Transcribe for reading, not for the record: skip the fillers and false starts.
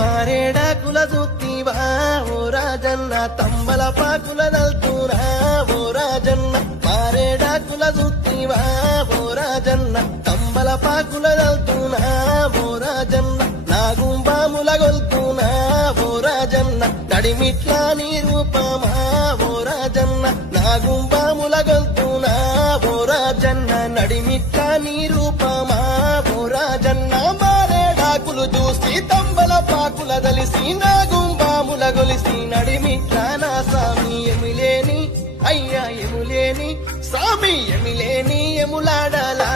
మారేడాకుల చూత్తివా ఓ రాజన్న తంబల పాకుల దల్తురా ఓ రాజన్న మారేడాకుల చూత్తివా ఓ రాజన్న తంబల పాకుల దల్తునా ఓ రాజన్న నాగుంబాముల గొల్తునా ఓ రాజన్న నడిమిట్లా నీ రూపమా ఓ రాజన్న నాగుంబాముల గొల్తునా ఓ రాజన్న నడిమిట్లా నీ రూపమా ఓ రాజన్న మారేడాకులు చూసి తంబల పాకుల దలిసి నాగుంబాముల గొలిసి నడిమిట్లా నా సామి ఎమిలేని అయ్యా ఎములేని సామి ఎమిలేని ఎములాడలా